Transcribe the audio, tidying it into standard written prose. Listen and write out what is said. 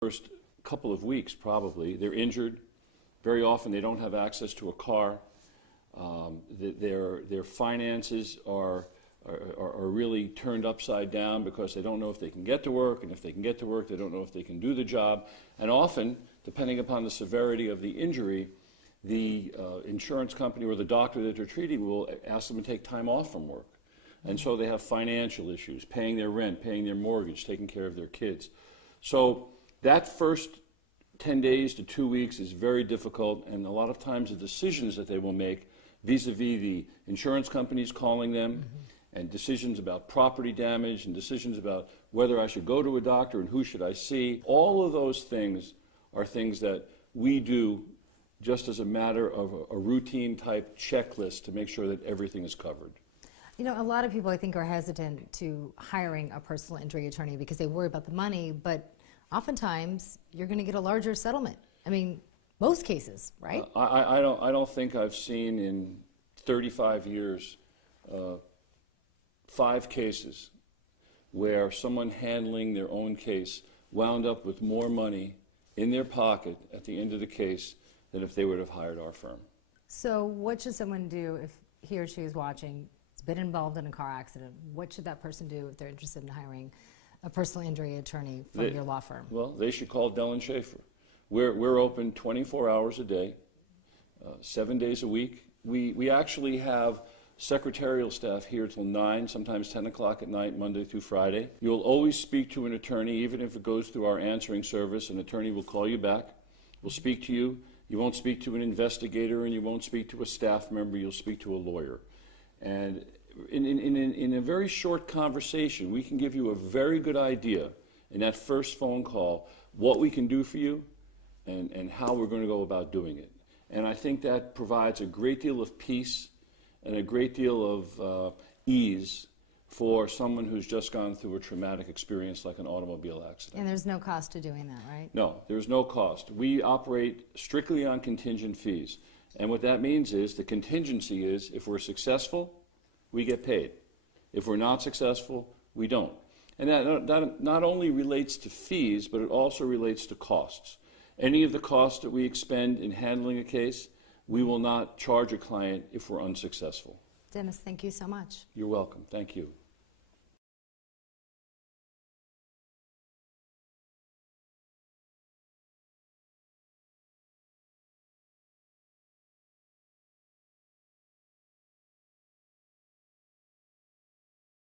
First couple of weeks, probably, they're injured. Very often they don't have access to a car. Their finances are really turned upside down because they don't know if they can get to work, and if they can get to work, they don't know if they can do the job. And often, depending upon the severity of the injury, the insurance company or the doctor that they're treating will ask them to take time off from work. And so they have financial issues, paying their rent, paying their mortgage, taking care of their kids. So that first 10 days to 2 weeks is very difficult, and a lot of times the decisions that they will make vis-a-vis the insurance companies calling them, and decisions about property damage, and decisions about whether I should go to a doctor and who should I see, all of those things are things that we do just as a matter of a routine type checklist to make sure that everything is covered. You know, a lot of people, I think, are hesitant to hiring a personal injury attorney because they worry about the money, but oftentimes you're going to get a larger settlement. I mean, most cases, right? I don't think I've seen in 35 years 5 cases where someone handling their own case wound up with more money in their pocket at the end of the case than if they would have hired our firm. So what should someone do if he or she is watching, has been involved in a car accident? What should that person do if they're interested in hiring a personal injury attorney from your law firm? Well, they should call Dell & Schaefer. We're open 24 hours a day, 7 days a week. We actually have secretarial staff here till 9, sometimes 10 o'clock at night, Monday through Friday. You'll always speak to an attorney, even if it goes through our answering service. An attorney will call you back, will speak to you. You won't speak to an investigator, and you won't speak to a staff member. You'll speak to a lawyer. And in a very short conversation, we can give you a very good idea in that first phone call what we can do for you and how we're going to go about doing it. And I think that provides a great deal of peace and a great deal of ease for someone who's just gone through a traumatic experience like an automobile accident. And there's no cost to doing that, right? No, there's no cost. We operate strictly on contingent fees. And what that means is the contingency is if we're successful, we get paid. If we're not successful, we don't. And that not only relates to fees, but it also relates to costs. Any of the costs that we expend in handling a case, we will not charge a client if we're unsuccessful. Dennis, thank you so much. You're welcome. Thank you.